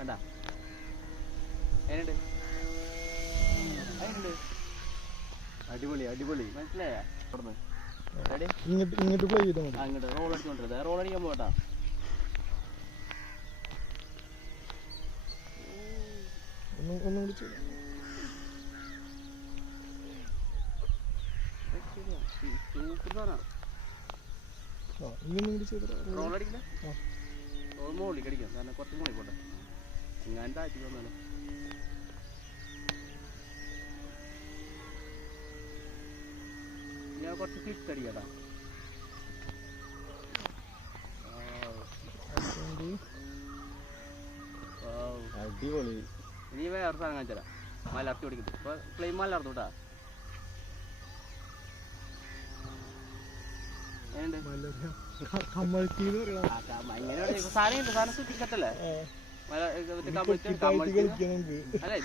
വേണ്ട അതിനുണ്ട് അതിനുണ്ട് അടിപൊളി അടിപൊളി മനസ്സിലായ ഇങ്ങോട്ട് പ്ലേ ചെയ്താൽ മതി. അങ്ങോട്ട് റോൾ അടിച്ചോണ്ടിരുന്നത് റോൾ അടിക്കാൻ പോട്ടാ. ഒന്നും കൂടി ചെയ്തു. ഇങ്ങനൊന്നും കൂടി ചെയ്ത റോൾ അടിക്കില്ല. റോൾ മോളിൽ അടിക്കാം കാരണം കുറച്ച് മോളിൽ പോട്ടെ. ഞാൻ താഴ്ത്തി വന്നാലോ. ഞാൻ കുറച്ച് ഫിക്സ് അടിക്കട്ടാ. അടിപൊളി. ഇനി വേറെ സാധനം കാണിച്ചാ മലർത്തി ഓടിക്കുന്നത്. ഇപ്പൊ ഫ്ലെയിം മലർത്തും കേട്ടാ. സാധനം സാധനം സുറ്റിക്കട്ടല്ലേ അല്ലെ